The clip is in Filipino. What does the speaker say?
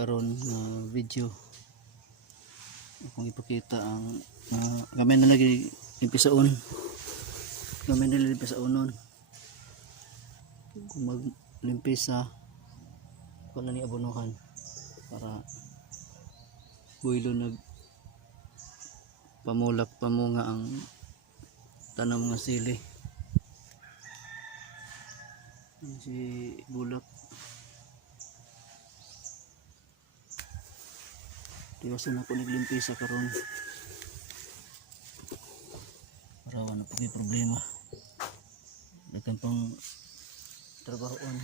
karon nga video akong ipakita ang gamay na lagi limpisaon, gamay na lagi limpisaonon kung maglimpisa wala ni abonohan para buhilo nag pamulak pamunga ang tanang mga sili. Si bulak tiwasan ako naglimpisa karon para wala pa may problema, nagkan pang trabahoon.